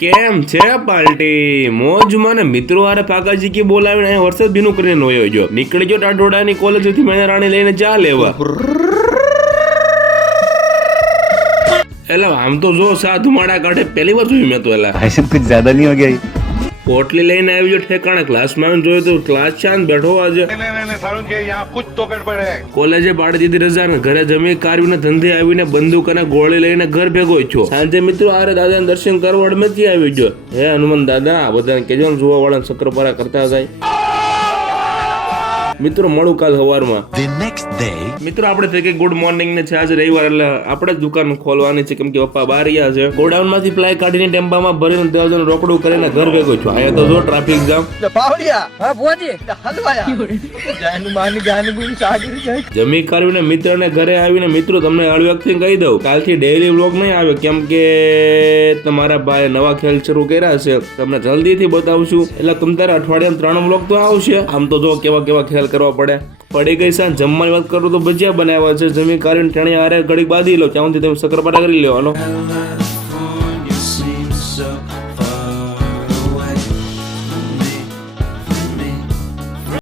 કેમ છે પાર્ટી મોજમાં ને મિત્રો હારે ફાકાજી કે બોલાવીને અહીંયા વરસાદ ભીનું કરીને નોયો જો નીકળી ગયો ટાઢોડાની કોલેજથી મેના રાણી લઈને ચા લેવા એલા આમ તો જો સા ધુમાડા કાઢે પહેલી વાર જોયું મેં તો એલા भाई साहब कुछ ज्यादा नहीं हो गया ये? પોટલી લઈને આવી જો ઠેકાણે ક્લાસમાં આવીને જોયું તો ક્લાસ શાંત બેઠો આજે કોલેજે પાડી દીધી રજા ને ઘરે જમી કાઢવીને ધંધે આવીને બંદૂક અને ગોળી લઈને ઘર ભેગો છો સાંજે મિત્રો આરે દાદાને દર્શન કરવા અડમેથી આવી જો હે હનુમાન દાદા બધાને કેજો ને જોવા વાળા શક્કરપારા કરતા જાય મિત્રો મળું કાલ સવારમાં મિત્રો આપણે થઈ ગઈ ગુડ મોર્નિંગ ને છે આજે રવિવાર એટલે આપણે જ દુકાન ખોલવાની છે કેમ કે પપ્પા બહાર ગયા છે ગોડાઉન માંથી પ્લાય કાઢીને ટેમ્પામાં ભરીને દેવજન રોકડું કરીને ઘર ભેગો છું અહીંયા તો જો ટ્રાફિક જામ જમી કાઢીને મિત્રને ઘરે આવીને મિત્રો તમને હળવેકથી કહી દઉં કાલથી ડેઈલી વ્લોગ નહીં આવે કેમ કે તમારા ભાઈ નવા ખેલ શરૂ કર્યા છે તમને જલ્દીથી બતાવશું એટલે તમ તારે અઠવાડિયામાં 3 વ્લોગ તો આવશે આમ તો જો કેવા કેવા ખેલ કરવા પડે પડી ગઈ સાંજ જમવાની વાત કરું તો ભજીયા બનાવ્યા છે જમી કાઢીને ટેણી હારે ઘડીક બાંધી લો ત્યાંથી તમે શક્કરપારા કરી લેવાનો